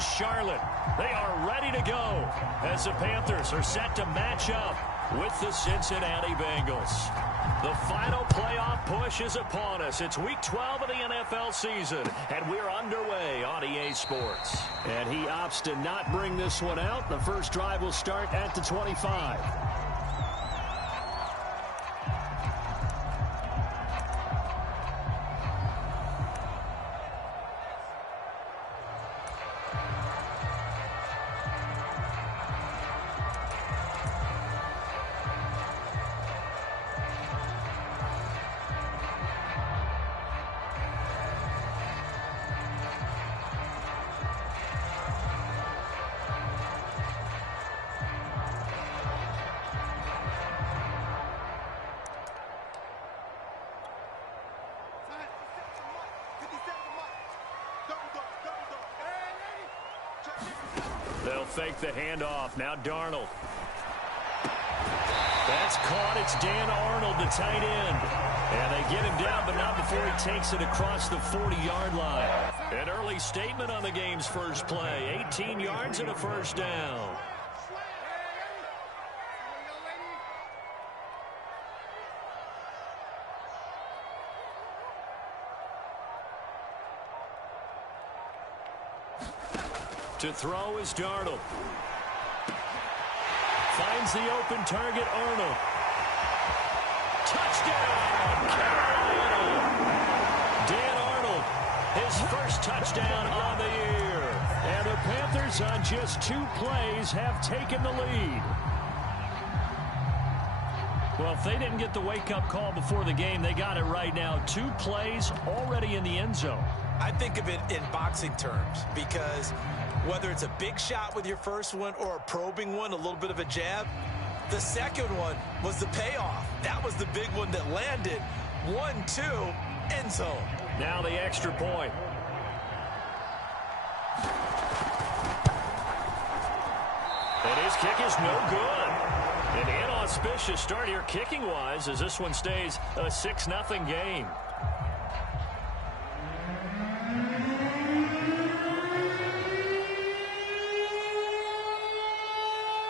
in Charlotte. They are ready to go as the Panthers are set to match up with the Cincinnati Bengals. The final playoff push is upon us. It's Week 12 of the NFL season, and we're underway on EA Sports. And he opts to not bring this one out. The first drive will start at the 25. They'll fake the handoff. Now Darnold. That's caught. It's Dan Arnold, the tight end. And they get him down, but not before he takes it across the 40-yard line. An early statement on the game's first play. 18 yards and a first down. To throw is Darnold. Finds the open target, Arnold. Touchdown, Carolina! Dan Arnold, his first touchdown on the year. And the Panthers, on just 2 plays, have taken the lead. Well, if they didn't get the wake-up call before the game, they got it right now. 2 plays already in the end zone. I think of it in boxing terms because whether it's a big shot with your first one or a probing one, a little bit of a jab, the second one was the payoff. That was the big one that landed. 1-2, end zone. Now the extra point. And his kick is no good. An inauspicious start here kicking-wise as this one stays a 6-0 game.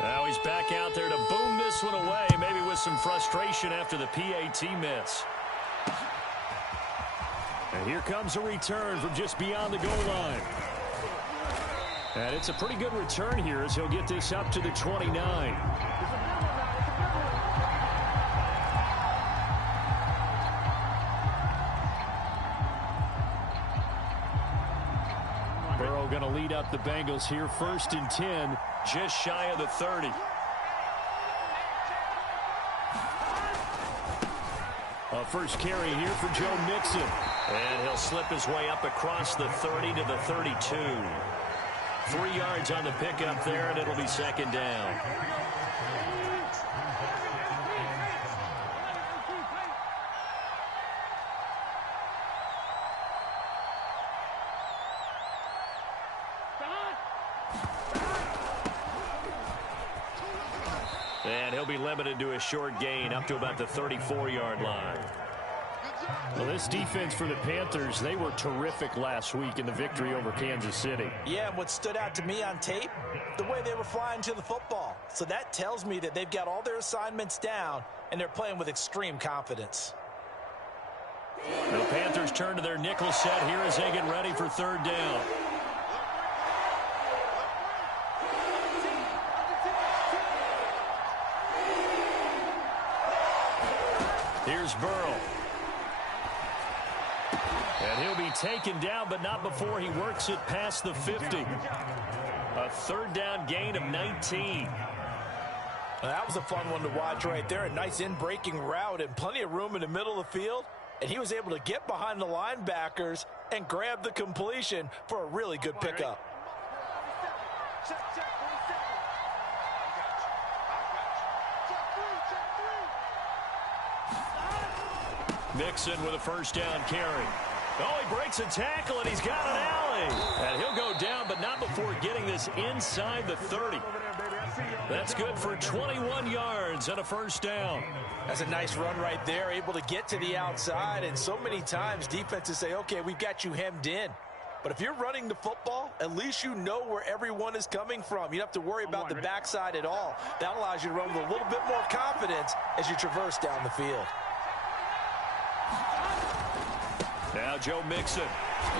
Now he's back out there to boom this one away, maybe with some frustration after the PAT miss. And here comes a return from just beyond the goal line. And it's a pretty good return here as he'll get this up to the 29. Burrow going to lead up the Bengals here, 1st and 10, just shy of the 30. A first carry here for Joe Mixon. And he'll slip his way up across the 30 to the 32. 3 yards on the pickup there, and it'll be 2nd down. And he'll be limited to a short gain up to about the 34-yard line. Well, this defense for the Panthers, they were terrific last week in the victory over Kansas City. Yeah, and what stood out to me on tape, the way they were flying to the football. So that tells me that they've got all their assignments down, and they're playing with extreme confidence. The Panthers turn to their nickel set here as they get ready for 3rd down. Here's Burrow. And he'll be taken down, but not before he works it past the 50. A 3rd down gain of 19. Well, that was a fun one to watch right there. A nice in-breaking route and plenty of room in the middle of the field. And he was able to get behind the linebackers and grab the completion for a really good pickup. Mixon with a 1st down carry. Oh, he breaks a tackle, and he's got an alley. And he'll go down, but not before getting this inside the 30. That's good for 21 yards and a 1st down. That's a nice run right there, able to get to the outside. And so many times defenses say, okay, we've got you hemmed in. But if you're running the football, at least you know where everyone is coming from. You don't have to worry about the backside at all. That allows you to run with a little bit more confidence as you traverse down the field. Now Joe Mixon.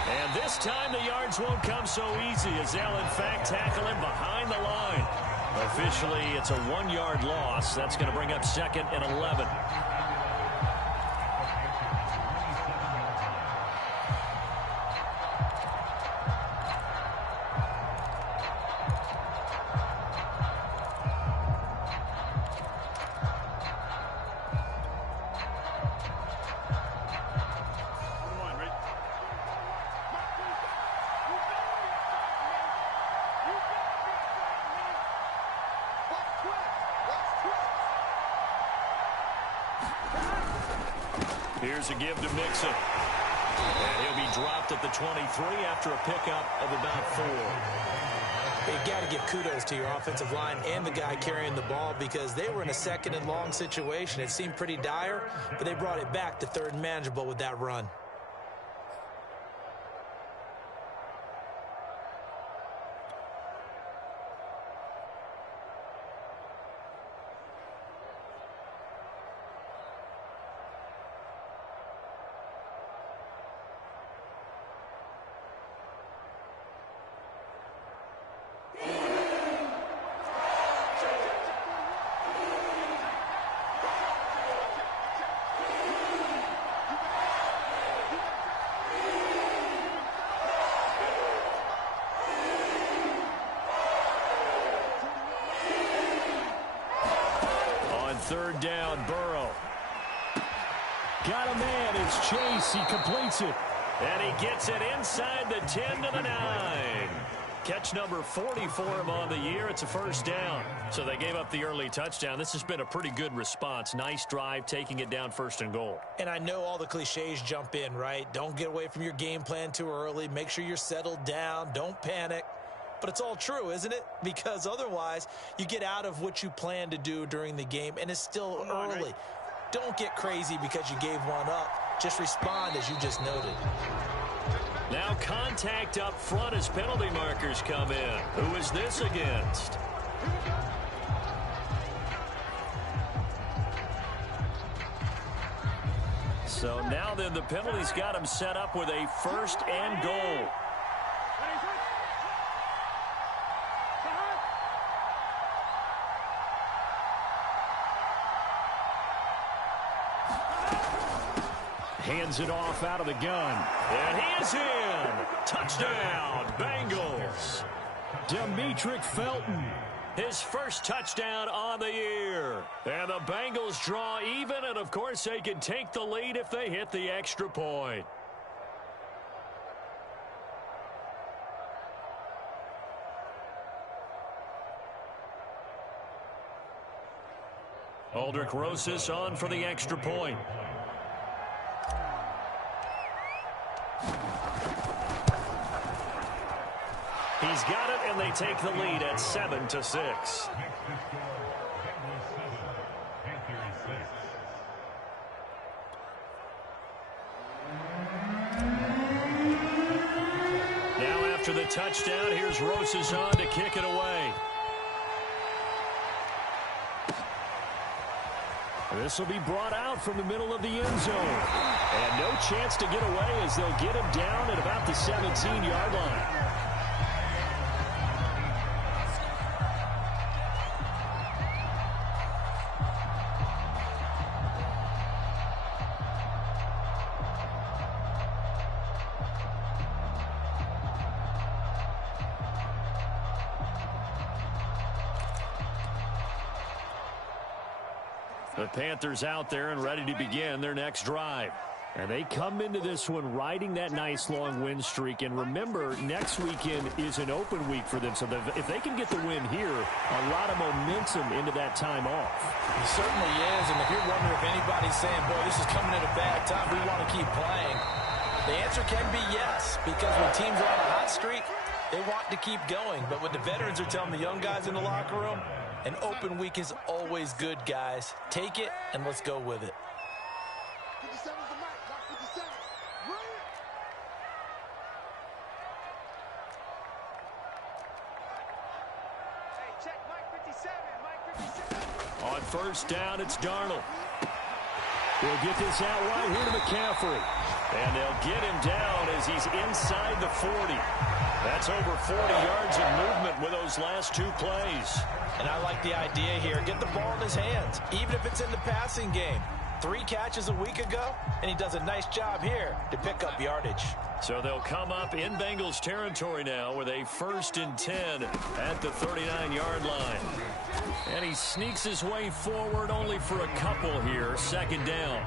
And this time the yards won't come so easy as they'll, in fact, tackle him behind the line. Officially, it's a 1-yard loss. That's going to bring up 2nd and 11. Here's a give to Mixon. And he'll be dropped at the 23 after a pickup of about 4. You got to give kudos to your offensive line and the guy carrying the ball because they were in a 2nd and long situation. It seemed pretty dire, but they brought it back to 3rd and manageable with that run. Third down, Burrow. Got a man. It's Chase. He completes it. And he gets it inside the 10 to the 9. Catch number 40 for him on the year. It's a first down. So they gave up the early touchdown. This has been a pretty good response. Nice drive, taking it down 1st and goal. And I know all the cliches jump in, right? Don't get away from your game plan too early. Make sure you're settled down. Don't panic. But it's all true, isn't it? Because otherwise, you get out of what you plan to do during the game, and it's still early. Don't get crazy because you gave one up. Just respond as you just noted. Now contact up front as penalty markers come in. Who is this against? So now then the penalty's got him set up with a 1st and goal. Hands it off out of the gun. And he is in. Touchdown, Bengals. Demetric Felton. His first touchdown on the year. And the Bengals draw even, and of course they can take the lead if they hit the extra point. Aldrich Rosas on for the extra point. He's got it, and they take the lead at 7-6. Now after the touchdown, here's Rosas on to kick it away. This will be brought out from the middle of the end zone. And no chance to get away as they'll get him down at about the 17-yard line. The Panthers out there and ready to begin their next drive. And they come into this one riding that nice long win streak. And remember, next weekend is an open week for them. So if they can get the win here, a lot of momentum into that time off. It certainly is. And if you're wondering if anybody's saying, boy, this is coming at a bad time, we want to keep playing, the answer can be yes. Because when teams are on a hot streak, they want to keep going. But what the veterans are telling the young guys in the locker room, an open week is always good, guys. Take it, and let's go with it. On first down, it's Darnold. He'll get this out right here to McCaffrey. And they'll get him down as he's inside the 40. That's over 40 yards of movement with those last two plays. And I like the idea here. Get the ball in his hands, even if it's in the passing game. 3 catches a week ago, and he does a nice job here to pick up yardage. So they'll come up in Bengals territory now with a 1st and 10 at the 39-yard line. And he sneaks his way forward only for a couple here, 2nd down.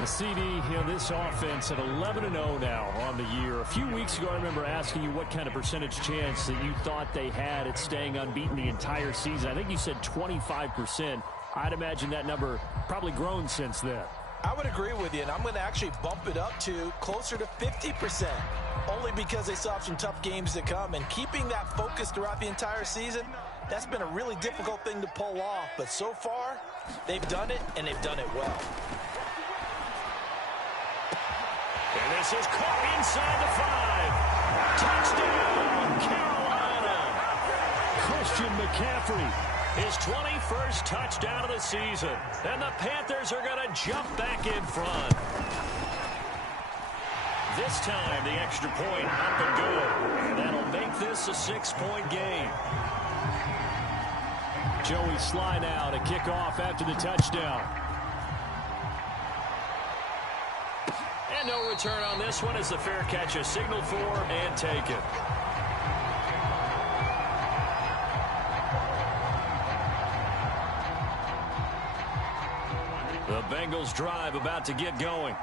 The CD, this offense at 11-0 now on the year. A few weeks ago, I remember asking you what kind of percentage chance that you thought they had at staying unbeaten the entire season. I think you said 25%. I'd imagine that number probably grown since then. I would agree with you, and I'm going to actually bump it up to closer to 50%, only because they still have some tough games to come. And keeping that focus throughout the entire season, that's been a really difficult thing to pull off. But so far, they've done it, and they've done it well. And this is caught inside the 5. Touchdown, Carolina. Christian McCaffrey. His 21st touchdown of the season. And the Panthers are going to jump back in front. This time, the extra point up and good. That'll make this a 6-point game. Joey Sly now to kick off after the touchdown. And no return on this one as the fair catch is signaled for and taken. The Bengals drive about to get going.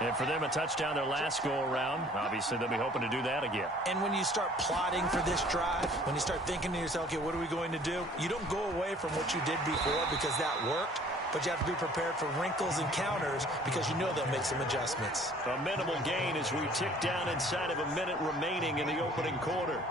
And for them, a touchdown their last go-around. Obviously, they'll be hoping to do that again. And when you start plotting for this drive, when you start thinking to yourself, okay, what are we going to do? You don't go away from what you did before because that worked. But you have to be prepared for wrinkles and counters because you know they'll make some adjustments. A minimal gain as we tick down inside of a minute remaining in the opening quarter.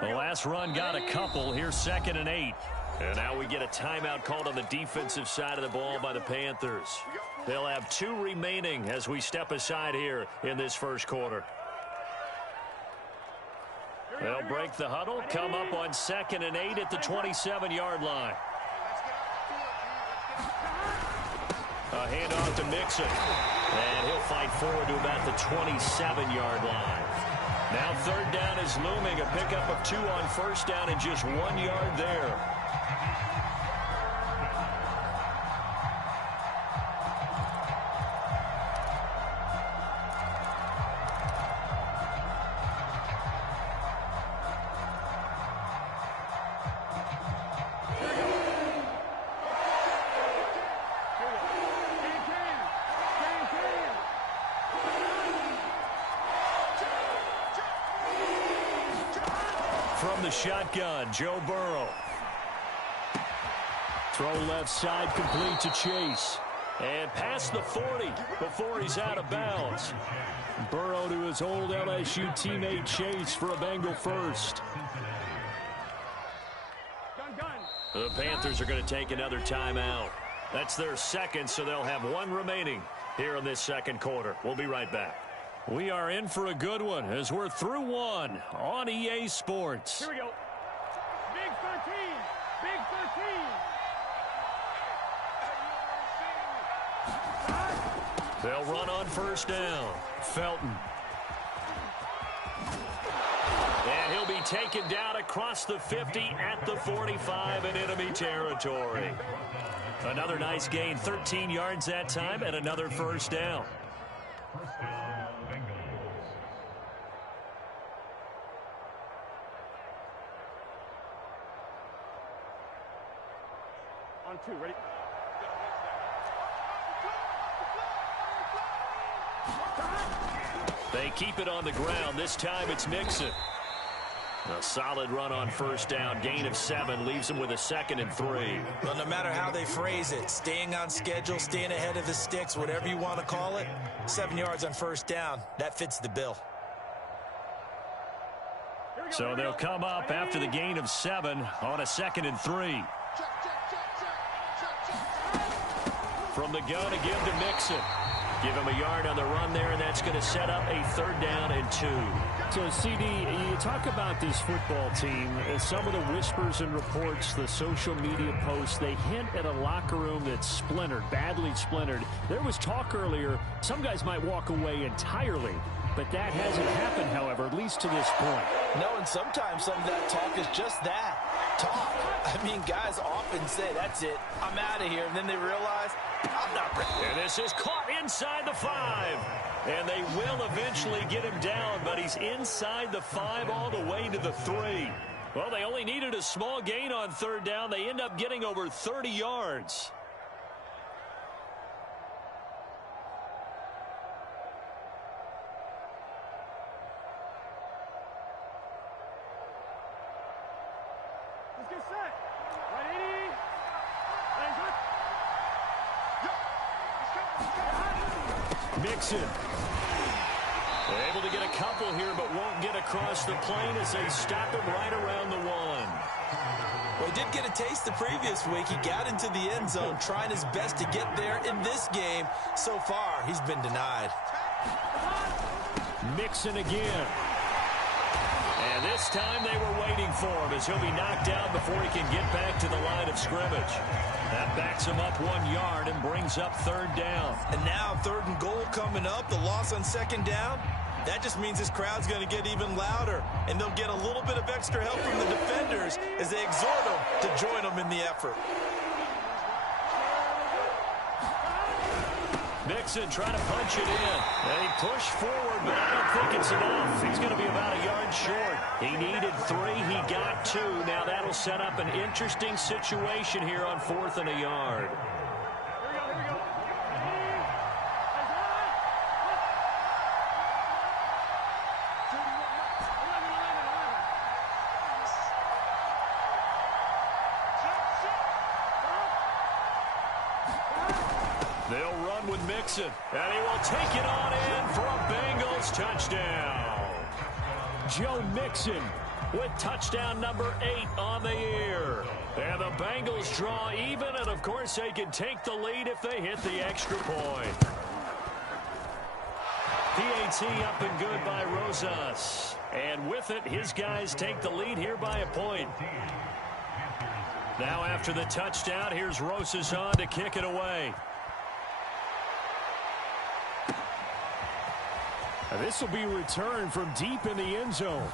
The last run got a couple. Here's 2nd and 8. And now we get a timeout called on the defensive side of the ball by the Panthers. They'll have 2 remaining as we step aside here in this first quarter. They'll break the huddle, come up on 2nd and 8 at the 27-yard line. A handoff to Mixon. And he'll fight forward to about the 27-yard line. Now 3rd down is looming. A pickup of 2 on 1st down and just 1 yard there. From the shotgun, Joe Burrow. Throw left side complete to Chase. And past the 40 before he's out of bounds. Burrow to his old LSU teammate Chase for a Bengal first. The Panthers are going to take another timeout. That's their 2nd, so they'll have 1 remaining here in this 2nd quarter. We'll be right back. We are in for a good one as we're through 1 on EA Sports. Here we go. Big 13. Big 13. They'll run on 1st down. Felton. And he'll be taken down across the 50 at the 45 in enemy territory. Another nice gain, 13 yards that time, and another 1st down. On 2, ready? They keep it on the ground. This time it's Mixon. A solid run on 1st down. Gain of 7 leaves them with a 2nd and 3. Well, no matter how they phrase it, staying on schedule, staying ahead of the sticks, whatever you want to call it, 7 yards on 1st down, that fits the bill. So they'll come up after the gain of 7 on a 2nd and 3. From the gun again to Mixon. Give him a yard on the run there, and that's going to set up a 3rd down and 2. So, CD, you talk about this football team. Some of the whispers and reports, the social media posts, they hint at a locker room that's splintered, badly splintered. There was talk earlier, some guys might walk away entirely. But that hasn't happened, however, at least to this point. No, and sometimes some of that talk is just that, talk. I mean, guys often say, that's it, I'm out of here. And then they realize, I'm not ready. And this is caught inside the 5. And they will eventually get him down, but he's inside the 5 all the way to the 3. Well, they only needed a small gain on 3rd down. They end up getting over 30 yards. Let's get set. Ready? Mixon. Able to get a couple here, but won't get across the plane as they stop him right around the 1. Well, he did get a taste the previous week. He got into the end zone, trying his best to get there in this game. So far, he's been denied. Mixon again. And this time they were waiting for him as he'll be knocked down before he can get back to the line of scrimmage. That backs him up 1 yard and brings up 3rd down. And now 3rd and goal coming up, the loss on 2nd down. That just means this crowd's going to get even louder, and they'll get a little bit of extra help from the defenders as they exhort them to join them in the effort. Mixon trying to punch it in. And he pushed forward, but I don't think it's enough. He's going to be about a yard short. He needed 3. He got 2. Now that'll set up an interesting situation here on 4th and a yard. They'll run with Mixon, and he will take it on in for a Bengals touchdown. Joe Mixon with touchdown number 8 on the year. And the Bengals draw even, and of course they can take the lead if they hit the extra point. PAT up and good by Rosas. And with it, his guys take the lead here by a point. Now after the touchdown, here's Rosas on to kick it away. This will be returned from deep in the end zone.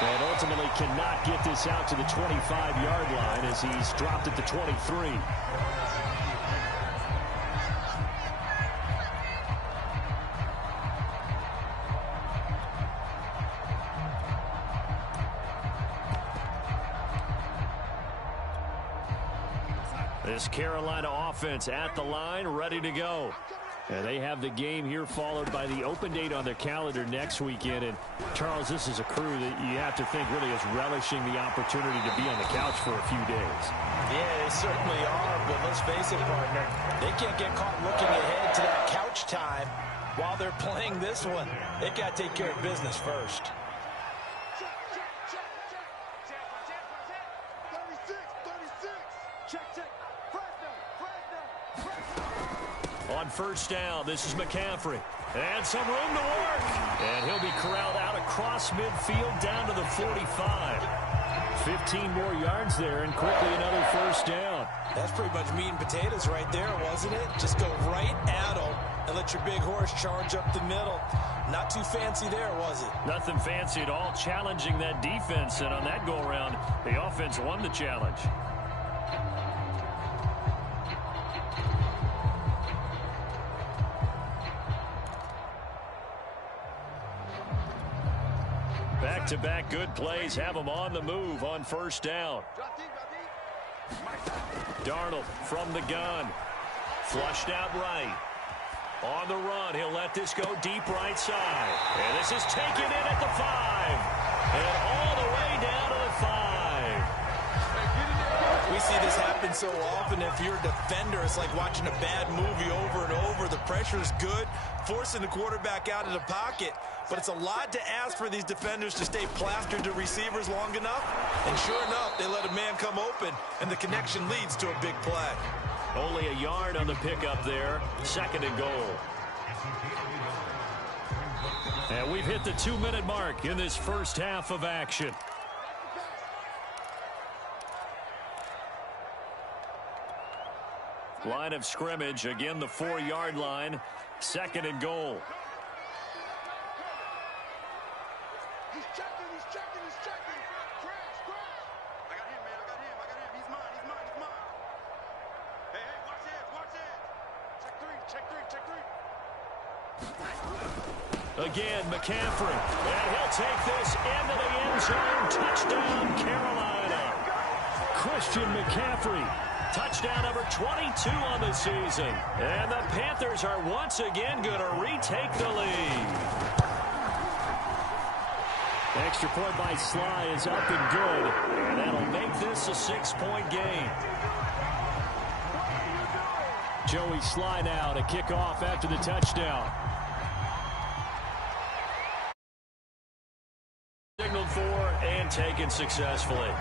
And ultimately cannot get this out to the 25-yard line as he's dropped at the 23. This Carolina offense at the line, ready to go. And they have the game here followed by the open date on their calendar next weekend. And, Charles, this is a crew that you have to think really is relishing the opportunity to be on the couch for a few days. Yeah, they certainly are, but let's face it, partner, they can't get caught looking ahead to that couch time while they're playing this one. They got to take care of business first. On 1st down, this is McCaffrey. And some room to work. And he'll be corralled out across midfield down to the 45. 15 more yards there and quickly another 1st down. That's pretty much meat and potatoes right there, wasn't it? Just go right at them and let your big horse charge up the middle. Not too fancy there, was it? Nothing fancy at all, challenging that defense. And on that go-around, the offense won the challenge. Back-to-back good plays have them on the move on 1st down. Darnold from the gun. Flushed out right. On the run, he'll let this go deep right side. And this is taken in at the 5. And all the way down to the 5. We see this happen so often. If you're a defender, it's like watching a bad movie over and over. The pressure is good, forcing the quarterback out of the pocket. But it's a lot to ask for these defenders to stay plastered to receivers long enough. And sure enough, they let a man come open, and the connection leads to a big play. Only a yard on the pickup there. 2nd and goal. And we've hit the 2-minute mark in this first half of action. Line of scrimmage, again the 4-yard line. 2nd and goal. He's checking. Crash. I got him, man. He's mine. Hey, watch it. Check three. Again, McCaffrey. And he'll take this into the end zone. Touchdown, Carolina. Christian McCaffrey. Touchdown number 22 on the season. And the Panthers are once again going to retake the lead. Extra point by Sly is up and good. And that'll make this a 6-point game. Joey Sly now to kick off after the touchdown. Signaled for and taken successfully.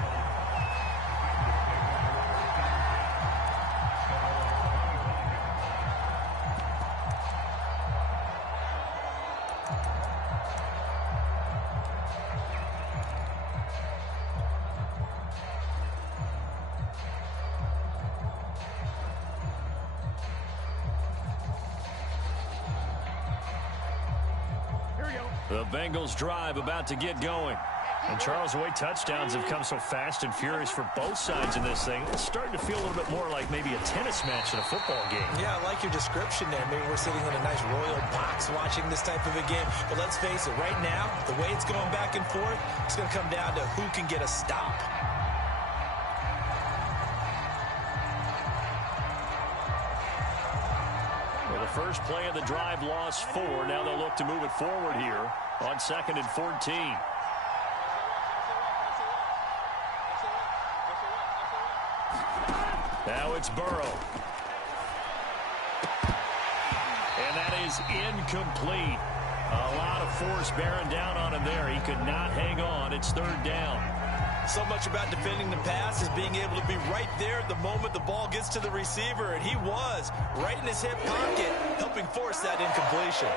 The Bengals drive about to get going. And Charles, the way touchdowns have come so fast and furious for both sides in this thing, it's starting to feel a little bit more like maybe a tennis match in a football game. Yeah, I like your description there. Maybe we're sitting in a nice royal box watching this type of a game. But let's face it, right now, the way it's going back and forth, it's going to come down to who can get a stop. Well, the first play of the drive lost 4. Now they'll look to move it forward here on 2nd and 14. Now it's Burrow. And that is incomplete. A lot of force bearing down on him there. He could not hang on. It's 3rd down. So much about defending the pass is being able to be right there at the moment the ball gets to the receiver, and he was right in his hip pocket, helping force that incompletion.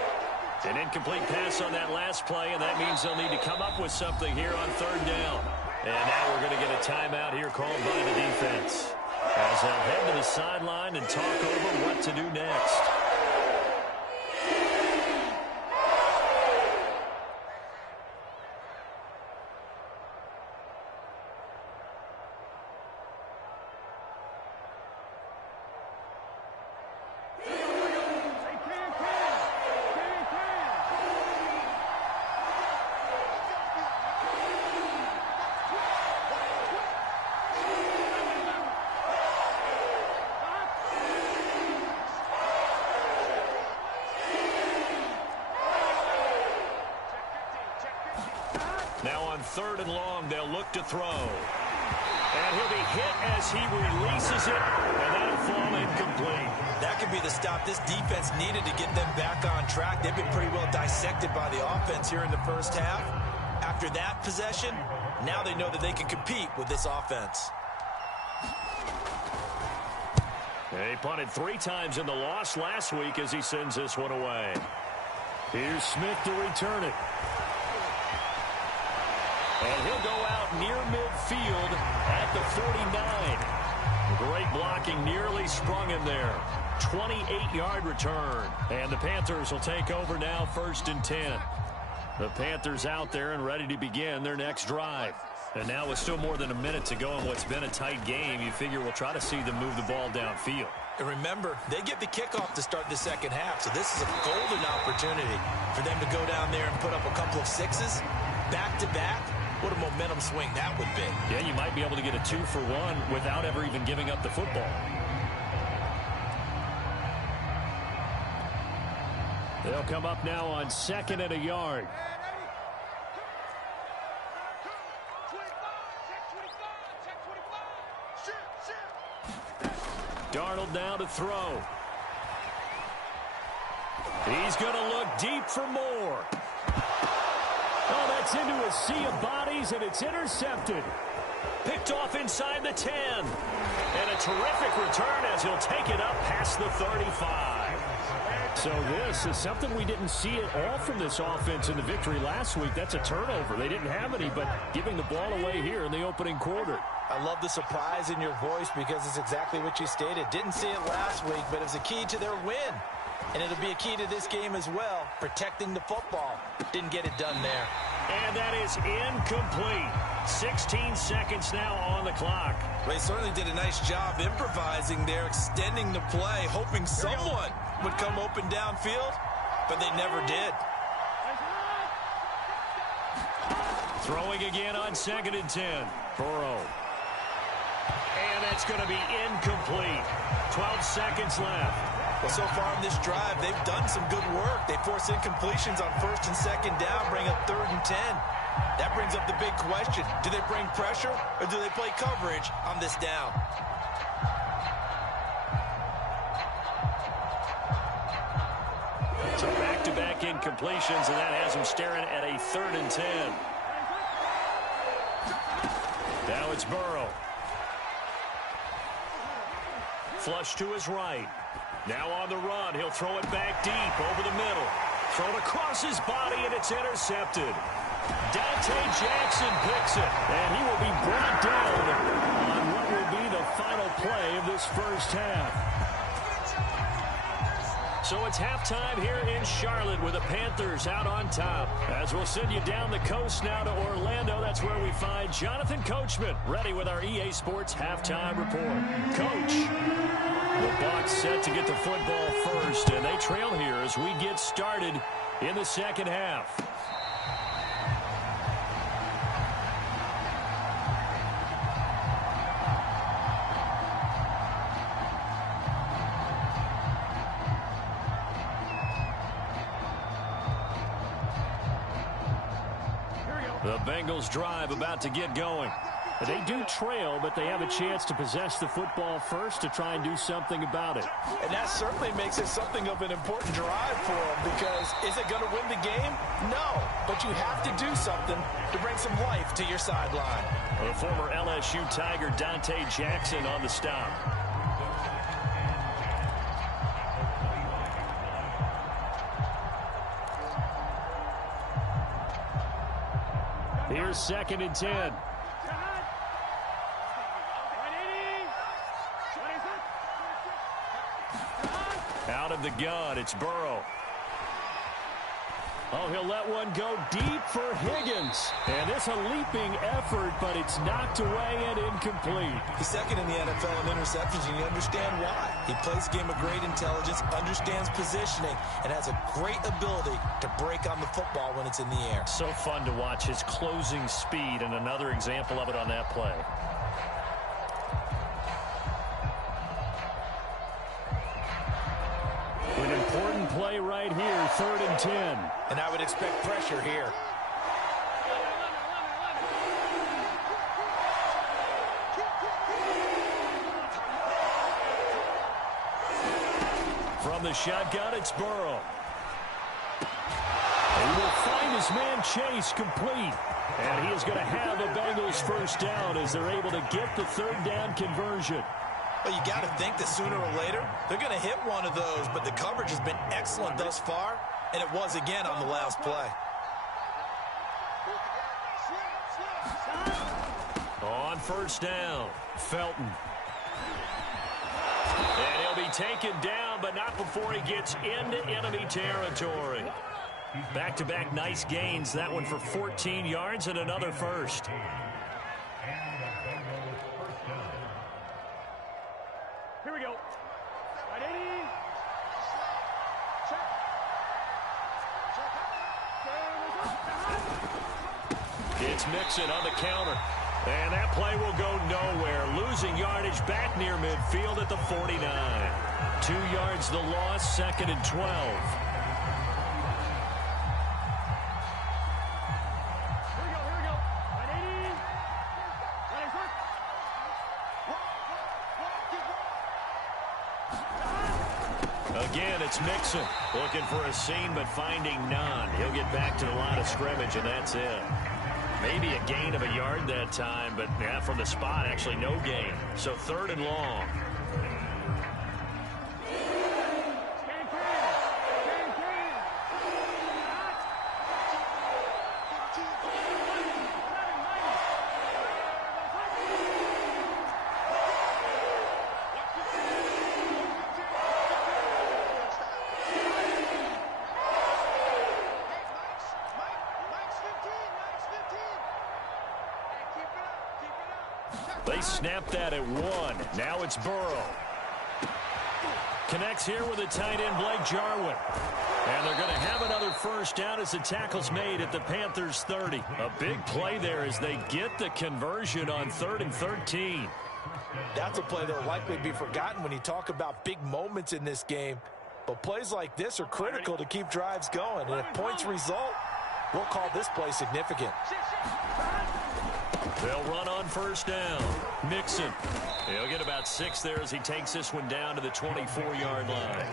An incomplete pass on that last play, and that means they'll need to come up with something here on 3rd down. And now we're going to get a timeout here called by the defense, as they'll head to the sideline and talk over what to do next. Now on 3rd and long, they'll look to throw. And he'll be hit as he releases it, and that'll fall incomplete. That could be the stop this defense needed to get them back on track. They've been pretty well dissected by the offense here in the first half. After that possession, now they know that they can compete with this offense. He punted 3 times in the loss last week as he sends this one away. Here's Smith to return it. And he'll go out near midfield at the 49. Great blocking, nearly sprung him there. 28-yard return. And the Panthers will take over now, 1st and 10. The Panthers out there and ready to begin their next drive. And now with still more than a minute to go in what's been a tight game, you figure we'll try to see them move the ball downfield. And remember, they get the kickoff to start the second half, so this is a golden opportunity for them to go down there and put up a couple of 6s back-to-back. What a momentum swing that would be. Yeah, you might be able to get a 2-for-1 without ever even giving up the football. They'll come up now on 2nd and a yard. Darnold now to throw. He's going to look deep for more. Oh, that's into a sea of bodies, and it's intercepted. Picked off inside the 10. And a terrific return as he'll take it up past the 35. So this is something we didn't see at all from this offense in the victory last week. That's a turnover. They didn't have any, but giving the ball away here in the opening quarter. I love the surprise in your voice because it's exactly what you stated. Didn't see it last week, but it was a key to their win. And it'll be a key to this game as well, protecting the football. Didn't get it done there. And that is incomplete. 16 seconds now on the clock. They certainly did a nice job improvising there, extending the play, hoping someone would come open downfield, but they never did. Throwing again on 2nd and 10. Burrow. And that's going to be incomplete. 12 seconds left. Well, so far in this drive, they've done some good work. They force incompletions on 1st and 2nd down, bring up 3rd and 10. That brings up the big question. Do they bring pressure or do they play coverage on this down? So back-to-back incompletions, and that has him staring at a 3rd and 10. Now it's Burrow. Flush to his right. Now on the run, he'll throw it back deep over the middle. Thrown across his body, and it's intercepted. Dante Jackson picks it, and he will be brought down on what will be the final play of this first half. So it's halftime here in Charlotte with the Panthers out on top. As we'll send you down the coast now to Orlando, that's where we find Jonathan Coachman ready with our EA Sports halftime report. Coach, the Bucs set to get the football first, and they trail here as we get started in the second half. The Bengals drive about to get going. They do trail, but they have a chance to possess the football first to try and do something about it. And that certainly makes it something of an important drive for them, because is it going to win the game? No, but you have to do something to bring some life to your sideline. The former LSU Tiger Dante Jackson on the stop. Here's 2nd and 10. Out of the gun, it's Burrow. Oh, he'll let one go deep for Higgins. And it's a leaping effort, but it's knocked away and incomplete. He's second in the NFL in interceptions, and you understand why. He plays a game of great intelligence, understands positioning, and has a great ability to break on the football when it's in the air. So fun to watch his closing speed, and another example of it on that play. An important play right here, 3rd and 10. And I would expect pressure here. From the shotgun, it's Burrow. He will find his man Chase complete. And he is going to have the Bengals first down as they're able to get the 3rd down conversion. Well, you got to think that sooner or later, they're going to hit one of those, but the coverage has been excellent thus far, and it was again on the last play. On 1st down, Felton. And he'll be taken down, but not before he gets into enemy territory. Back-to-back nice gains, that one for 14 yards and another first. Here we go. Right, 80. Check. It's Mixon on the counter. And that play will go nowhere. Losing yardage back near midfield at the 49. 2 yards the loss, 2nd and 12. Again, it's Mixon looking for a seam, but finding none. He'll get back to the line of scrimmage, and that's it. Maybe a gain of a yard that time, but yeah, from the spot, actually no gain. So 3rd and long. They snap that at 1. Now it's Burrow. Connects here with a tight end, Blake Jarwin. And they're going to have another first down as the tackle's made at the Panthers' 30. A big play there as they get the conversion on 3rd and 13. That's a play that will likely be forgotten when you talk about big moments in this game. But plays like this are critical to keep drives going. And if points result, we'll call this play significant. They'll run on first down. Mixon. He'll get about 6 there as he takes this one down to the 24-yard line.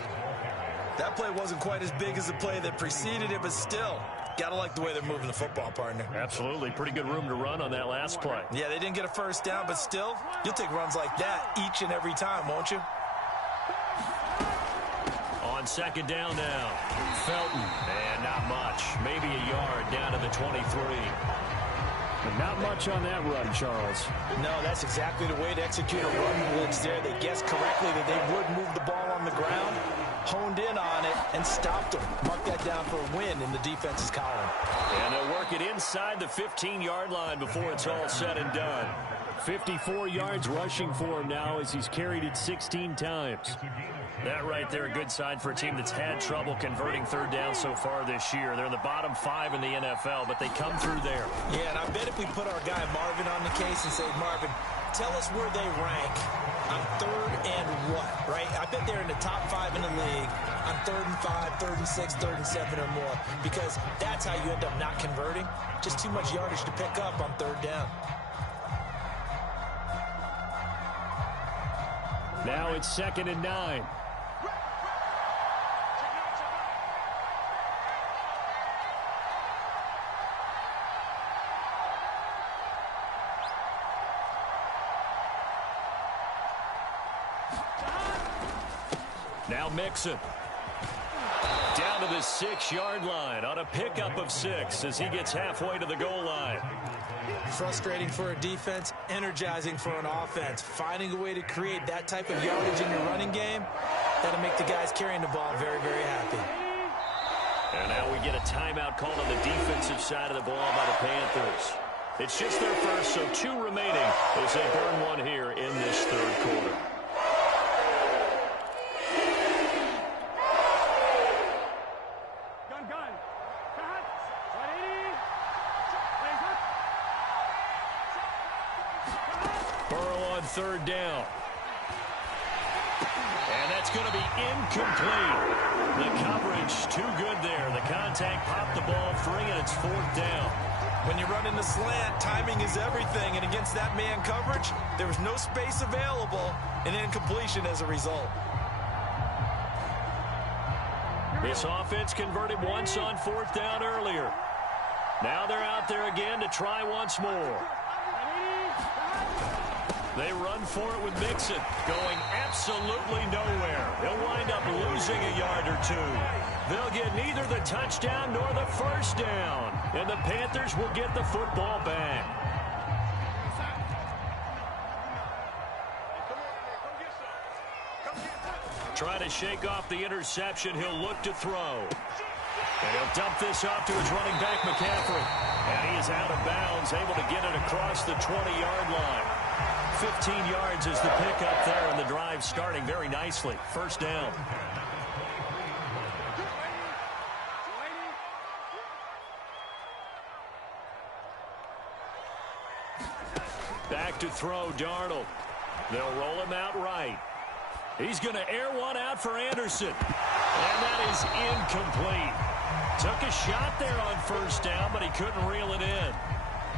That play wasn't quite as big as the play that preceded it, but still, gotta like the way they're moving the football, partner. Absolutely. Pretty good room to run on that last play. Yeah, they didn't get a first down, but still, you'll take runs like that each and every time, won't you? On 2nd down now. Felton. And not much. Maybe a yard down to the 23. Not much on that run, Charles. No, that's exactly the way to execute a run blitz there. They guessed correctly that they would move the ball on the ground, honed in on it, and stopped them. Mark that down for a win in the defense's column. And they'll work it inside the 15-yard line before it's all said and done. 54 yards rushing for him now as he's carried it 16 times. That right there, a good sign for a team that's had trouble converting 3rd down so far this year. They're in the bottom 5 in the NFL, but they come through there. Yeah, and I bet if we put our guy Marvin on the case and say, Marvin, tell us where they rank on 3rd and what, right? I bet they're in the top 5 in the league on 3rd and 5, 3rd and 6, 3rd and 7 or more, because that's how you end up not converting. Just too much yardage to pick up on 3rd down. Now it's 2nd and 9. Now Mixon. Down to the 6-yard line on a pickup of 6 as he gets halfway to the goal line. Frustrating for a defense, energizing for an offense. Finding a way to create that type of yardage in your running game, that'll make the guys carrying the ball very, very happy. And now we get a timeout called on the defensive side of the ball by the Panthers. It's just their first, so 2 remaining as they burn one here in this 3rd quarter. Burrow on 3rd down. And that's going to be incomplete. The coverage too good there. The contact popped the ball free, and it's 4th down. When you run in the slant, timing is everything, and against that man coverage, there was no space available, and incompletion as a result. This offense converted once on 4th down earlier. Now they're out there again to try once more. They run for it with Mixon, going absolutely nowhere. He'll wind up losing a yard or 2. They'll get neither the touchdown nor the first down, and the Panthers will get the football back. Trying to shake off the interception, he'll look to throw. And he'll dump this off to his running back, McCaffrey. And he is out of bounds, able to get it across the 20-yard line. 15 yards is the pickup there, and the drive starting very nicely. First down. Back to throw, Darnold. They'll roll him out right. He's going to air one out for Anderson. And that is incomplete. Took a shot there on first down, but he couldn't reel it in.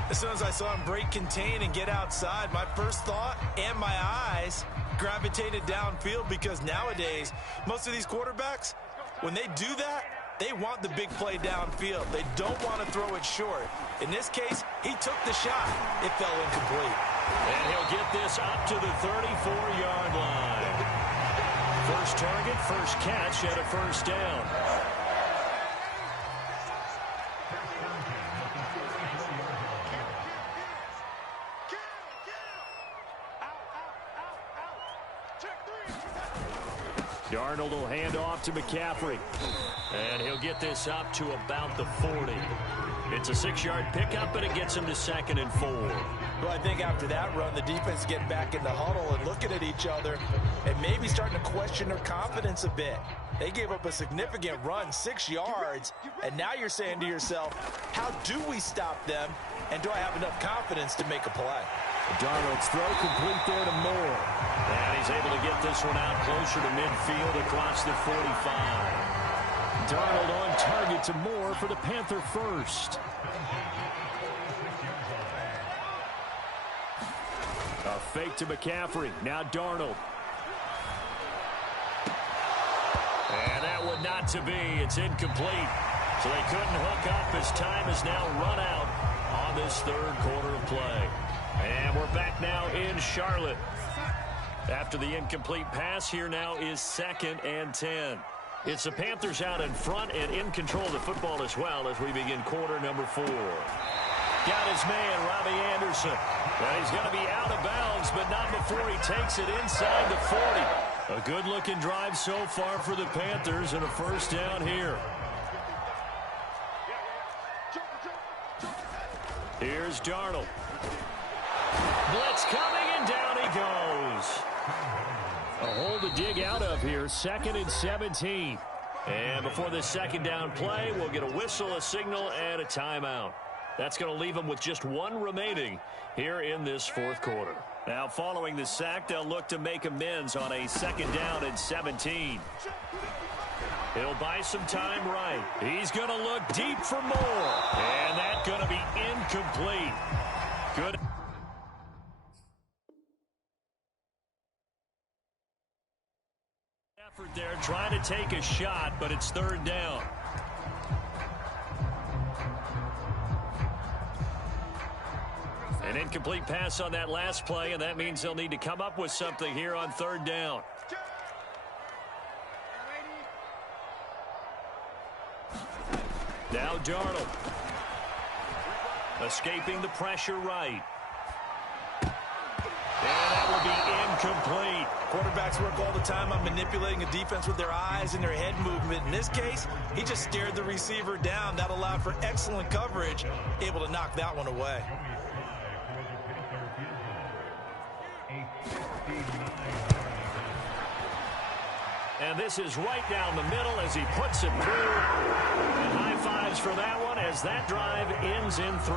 As soon as I saw him break contain and get outside, my first thought and my eyes gravitated downfield, because nowadays, most of these quarterbacks, when they do that, They want the big play downfield. They don't want to throw it short. In this case, he took the shot. It fell incomplete. And he'll get this up to the 34-yard line. First target, first catch, and a first down. Darnold will hand off to McCaffrey. And he'll get this up to about the 40. It's a 6-yard pickup, and it gets him to 2nd and 4. Well, I think after that run, the defense getting back in the huddle and looking at each other and maybe starting to question their confidence a bit. They gave up a significant run, 6 yards, and now you're saying to yourself, how do we stop them, and do I have enough confidence to make a play? Darnold's throw complete there to Moore. And he's able to get this one out closer to midfield across the 45. Darnold on target to Moore for the Panther first. A fake to McCaffrey. Now Darnold. And that would not to be. It's incomplete. So they couldn't hook up as time is now run out on this third quarter of play. And we're back now in Charlotte. After the incomplete pass, here now is 2nd and 10. It's the Panthers out in front and in control of the football as well as we begin quarter number 4. Got his man, Robbie Anderson. And he's going to be out of bounds, but not before he takes it inside the 40. A good-looking drive so far for the Panthers and a first down here. Here's Darnold. Blitz coming, and down he goes. A hole to dig out of here, 2nd and 17. And before this second down play, we'll get a whistle, a signal, and a timeout. That's going to leave them with just one remaining here in this fourth quarter. Now, following the sack, they'll look to make amends on a 2nd down and 17. He'll buy some time right. He's going to look deep for more. And that's going to be incomplete. Good effort there, trying to take a shot, but it's 3rd down. An incomplete pass on that last play, and that means they'll need to come up with something here on 3rd down. Now Darnold. Escaping the pressure right. And that will be incomplete. Quarterbacks work all the time on manipulating a defense with their eyes and their head movement. In this case, he just stared the receiver down. That allowed for excellent coverage, able to knock that one away. And this is right down the middle as he puts it through. And high fives for that one as that drive ends in 3.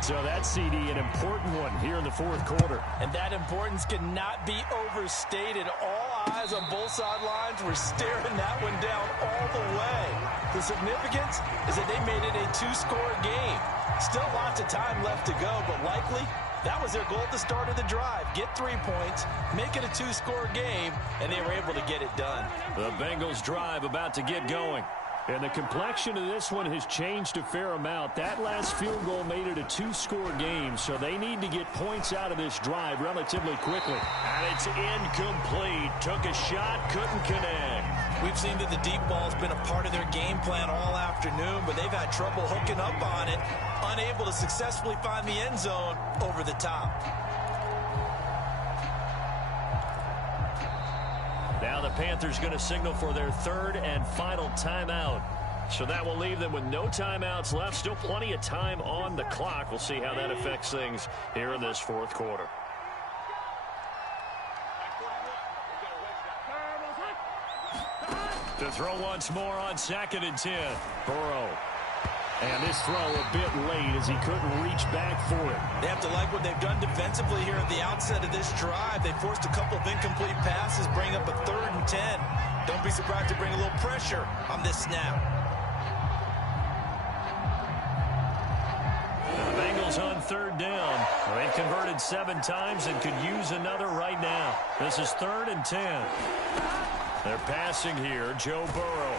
So that CD, an important one here in the fourth quarter. And that importance cannot be overstated. All eyes on both sidelines were staring that one down all the way. The significance is that they made it a 2-score game. Still lots of time left to go, but likely that was their goal at the start of the drive. Get 3 points, make it a 2-score game, and they were able to get it done. The Bengals drive about to get going. And the complexion of this one has changed a fair amount. That last field goal made it a 2-score game, so they need to get points out of this drive relatively quickly. And it's incomplete. Took a shot, couldn't connect. We've seen that the deep ball has been a part of their game plan all afternoon, but they've had trouble hooking up on it, unable to successfully find the end zone over the top. Now the Panthers going to signal for their 3rd and final timeout. So that will leave them with no timeouts left. Still plenty of time on the clock. We'll see how that affects things here in this fourth quarter. To throw once more on 2nd and 10. Burrow. And this throw a bit late as he couldn't reach back for it. They have to like what they've done defensively here at the outset of this drive. They forced a couple of incomplete passes, bring up a 3rd and 10. Don't be surprised to bring a little pressure on this snap. The Bengals on 3rd down. They've converted 7 times and could use another right now. This is 3rd and 10. They're passing here. Joe Burrow.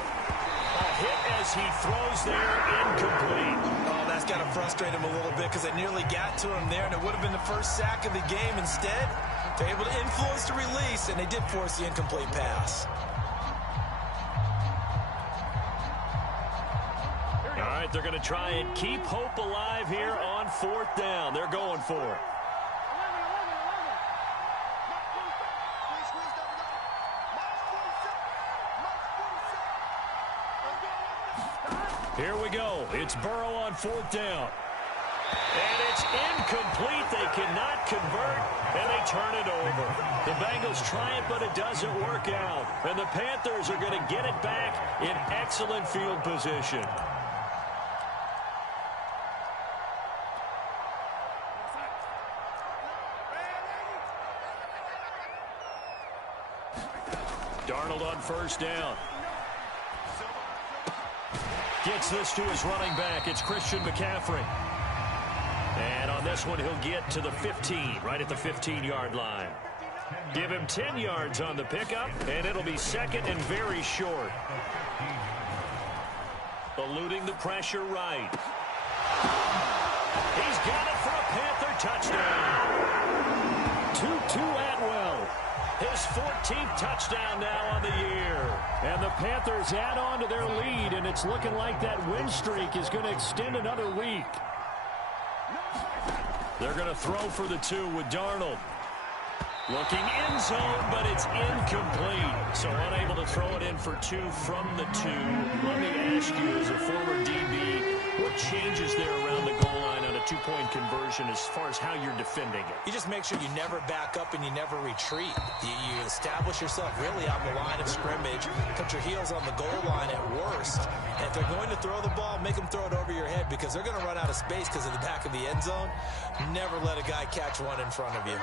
hit as he throws there, incomplete. Oh, that's got to frustrate him a little bit because they nearly got to him there, and it would have been the first sack of the game. Instead, they're able to influence the release, and they did force the incomplete pass. All right, they're going to try and keep hope alive here on 4th down. They're going for it. Here we go. It's Burrow on 4th down. And it's incomplete. They cannot convert, and they turn it over. The Bengals try it, but it doesn't work out. And the Panthers are going to get it back in excellent field position. Darnold on 1st down. Gets this to his running back. It's Christian McCaffrey. And on this one, he'll get to the 15, right at the 15-yard line. Give him 10 yards on the pickup, and it'll be 2nd and very short. Eluding the pressure right. He's got it for a Panther touchdown. Tutu Atwell. His 14th touchdown now on the year. And the Panthers add on to their lead, and it's looking like that win streak is going to extend another week. They're going to throw for the 2 with Darnold. Looking end zone, but it's incomplete. So unable to throw it in for 2 from the 2. Let me ask you, as a former DB, what changes there around the goal line on a 2-point conversion as far as how you're defending it? You just make sure you never back up and you never retreat. You establish yourself really on the line of scrimmage, put your heels on the goal line at worst. And if they're going to throw the ball, make them throw it over your head because they're going to run out of space because of the back of the end zone. Never let a guy catch one in front of you.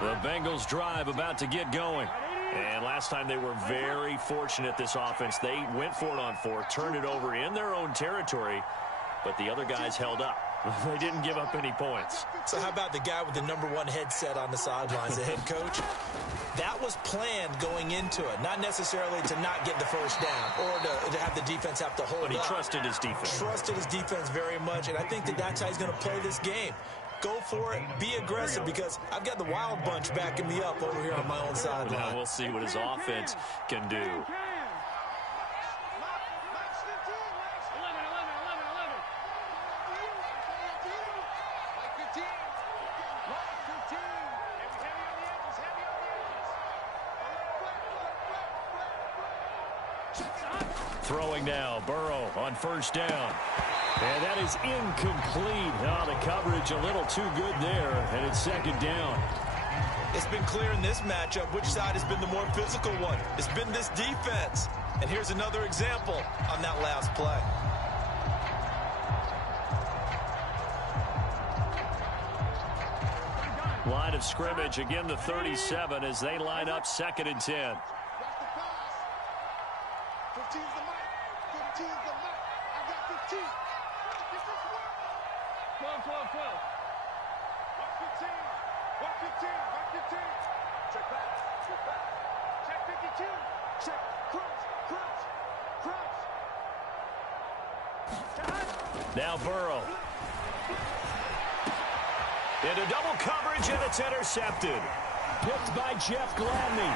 The Bengals drive about to get going. And last time they were very fortunate, this offense. They went for it on 4, turned it over in their own territory, but the other guys held up. They didn't give up any points. So how about the guy with the #1 headset on the sidelines, the head coach? That was planned going into it, not necessarily to not get the first down or to have the defense have to hold up. But he trusted his defense. Trusted his defense very much, and I think that's how he's going to play this game. Go for it. Be aggressive because I've got the wild bunch backing me up over here on my own sideline. Now we'll see what his offense can do. Throwing now, Burrow on 1st down. And that is incomplete. Oh, the coverage a little too good there, and it's 2nd down. It's been clear in this matchup which side has been the more physical one. It's been this defense. And here's another example on that last play. Line of scrimmage, again the 37 as they line up 2nd and 10. 15's the mic. 15's the mic. I got 15. 12. Watch 15. Watch 15. Watch 15. Check back. Check back. Check 52. Check. Crunch. Now Burrow. Into double coverage, and it's intercepted. Picked by Jeff Gladney.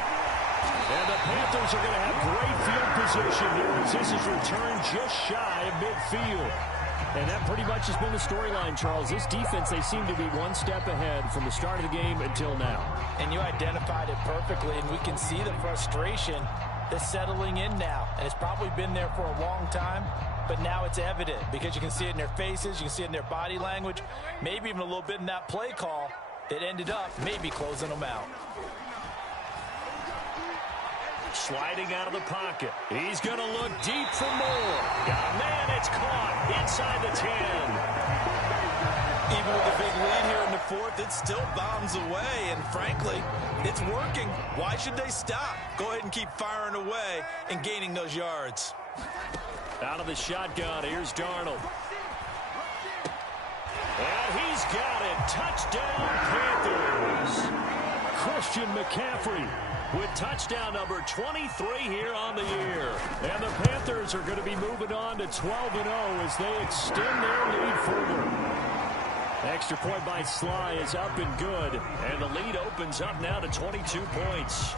And the Panthers are going to have great field position here as this is returned just shy of midfield. And that pretty much has been the storyline, Charles. This defense, they seem to be one step ahead from the start of the game until now. And you identified it perfectly, and we can see the frustration that's settling in now. And it's probably been there for a long time, but now it's evident because you can see it in their faces, you can see it in their body language, maybe even a little bit in that play call that ended up maybe closing them out. Sliding out of the pocket. He's going to look deep for more. Oh, man, it's caught inside the 10. Even with a big lead here in the 4th, it still bombs away, and frankly, it's working. Why should they stop? Go ahead and keep firing away and gaining those yards. Out of the shotgun, here's Darnold. And he's got it. Touchdown, Panthers. Christian McCaffrey with touchdown number 23 here on the year. And the Panthers are going to be moving on to 12-0 as they extend their lead further. Extra point by Sly is up and good. And the lead opens up now to 22 points.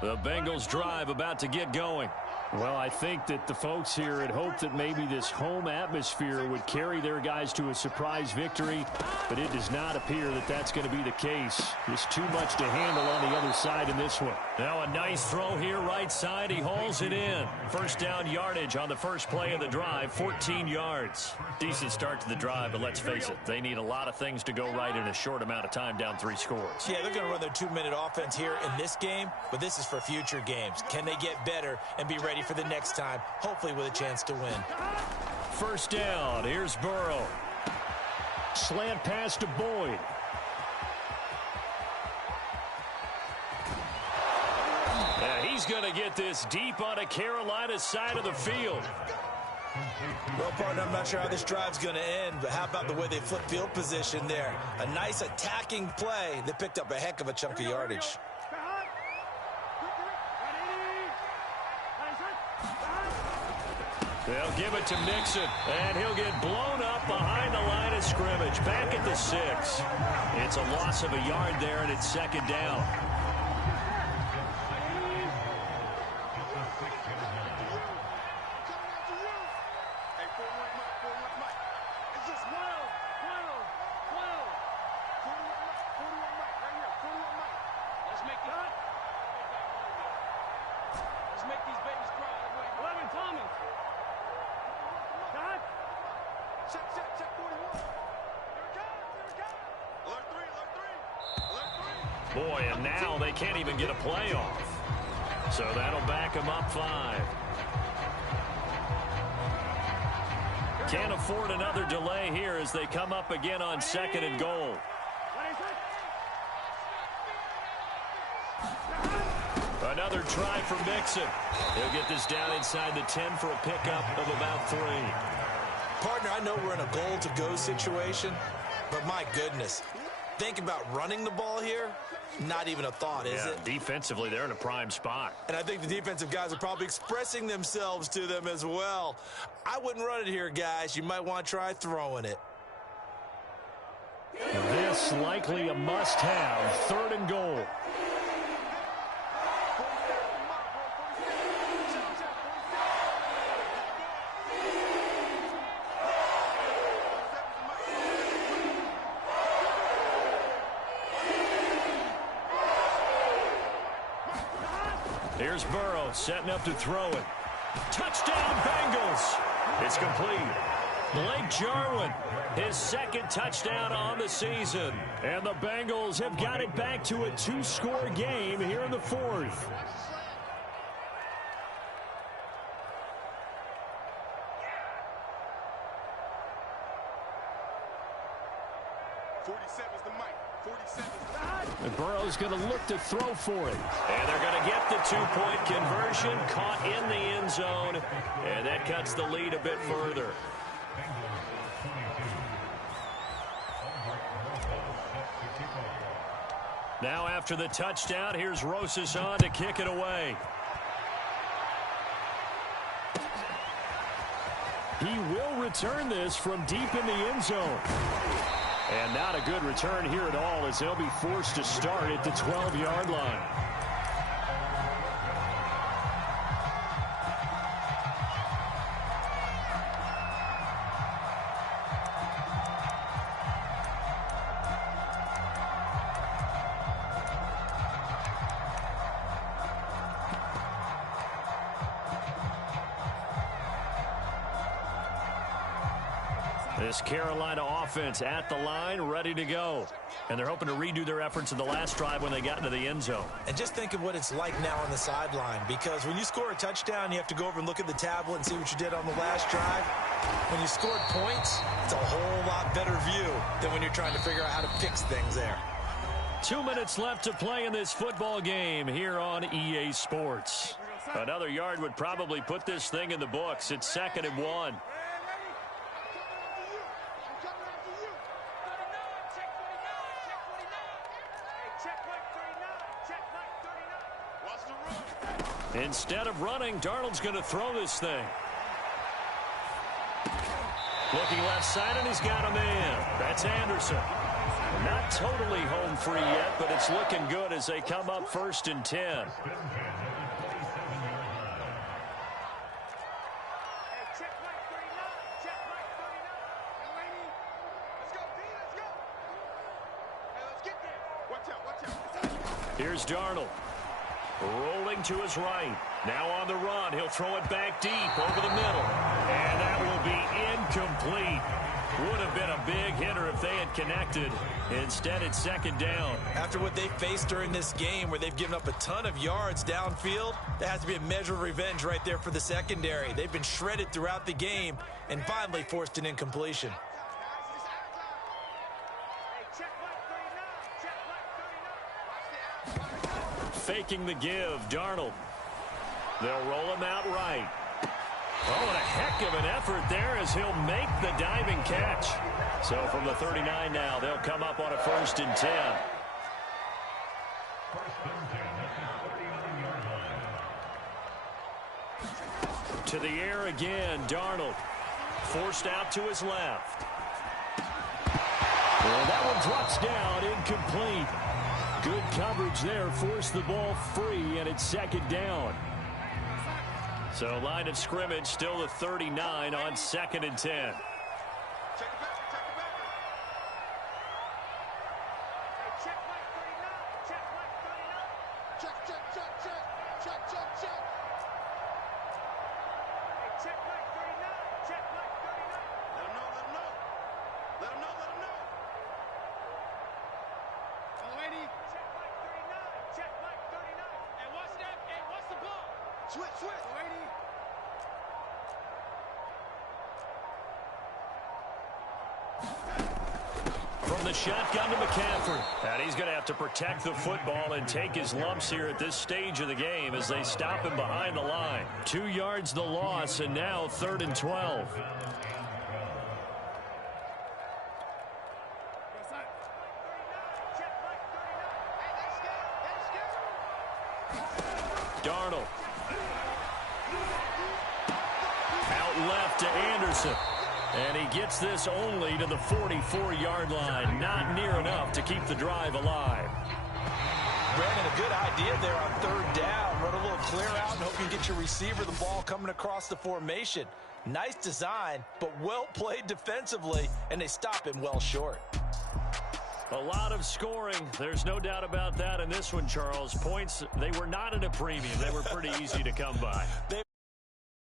The Bengals drive about to get going. Well, I think that the folks here had hoped that maybe this home atmosphere would carry their guys to a surprise victory, but it does not appear that that's going to be the case. There's too much to handle on the other side in this one. Now a nice throw here right side. He hauls it in. First down yardage on the first play of the drive, 14 yards. Decent start to the drive, but let's face it, they need a lot of things to go right in a short amount of time down 3 scores. Yeah, they're going to run their 2-minute offense here in this game, but this is for future games. Can they get better and be ready for the next time, hopefully with a chance to win? First down, here's Burrow. Slant pass to Boyd. Yeah, he's going to get this deep on a Carolina side of the field. Well, partner, I'm not sure how this drive's going to end, but how about the way they flip field position there? A nice attacking play. They picked up a heck of a chunk of yardage. They'll give it to Mixon, and he'll get blown up behind the line of scrimmage. Back at the 6. It's a loss of a yard there, and it's second down. Boy, and now they can't even get a play off. So that'll back them up 5. Can't afford another delay here as they come up again on 2nd and goal. Another try for Mixon. He'll get this down inside the 10 for a pickup of about 3. Partner, I know we're in a goal-to-go situation, but my goodness, think about running the ball here. Not even a thought, is it? Defensively, they're in a prime spot. And I think the defensive guys are probably expressing themselves to them as well. I wouldn't run it here, guys. You might want to try throwing it. This likely a must-have. 3rd and goal. Here's Burrow setting up to throw it. Touchdown, Bengals. It's complete. Blake Jarwin, his 2nd touchdown on the season. And the Bengals have got it back to a 2-score game here in the 4th. And Burrow's going to look to throw for it. And they're going to get the 2-point conversion, caught in the end zone, and that cuts the lead a bit further. Now after the touchdown, here's Rosas on to kick it away. He will return this from deep in the end zone. And not a good return here at all as they'll be forced to start at the 12-yard line. This Carolina offense at the line, ready to go. And they're hoping to redo their efforts in the last drive when they got into the end zone. And just think of what it's like now on the sideline, because when you score a touchdown, you have to go over and look at the tablet and see what you did on the last drive. When you scored points, it's a whole lot better view than when you're trying to figure out how to fix things there. 2 minutes left to play in this football game here on EA Sports. Another yard would probably put this thing in the books. It's 2nd and 1. Instead of running, Darnold's going to throw this thing. Looking left side, and he's got a man. That's Anderson. Not totally home free yet, but it's looking good as they come up 1st and 10. Here's Darnold. Rolling to his right. Now on the run. He'll throw it back deep over the middle. And that will be incomplete. Would have been a big hitter if they had connected. Instead, it's 2nd down. After what they faced during this game where they've given up a ton of yards downfield, there has to be a measure of revenge right there for the secondary. They've been shredded throughout the game and finally forced an incompletion. Faking the give, Darnold. They'll roll him out right. Oh, and a heck of an effort there as he'll make the diving catch. So from the 39 now, they'll come up on a 1st and 10. To the air again, Darnold. Forced out to his left. Well, that one drops down, incomplete. Good coverage there, forced the ball free, and it's 2nd down. So line of scrimmage still the 39 on 2nd and 10. From the shotgun to McCaffrey. And he's going to have to protect the football and take his lumps here at this stage of the game as they stop him behind the line. 2 yards the loss, and now 3rd and 12. Darnold. Out left to Anderson. And he gets this only to the 44-yard line. Not near enough to keep the drive alive. Brandon, a good idea there on 3rd down. Run a little clear out and hope you get your receiver the ball coming across the formation. Nice design, but well played defensively, and they stop him well short. A lot of scoring. There's no doubt about that in this one, Charles. Points, they were not at a premium. They were pretty easy to come by.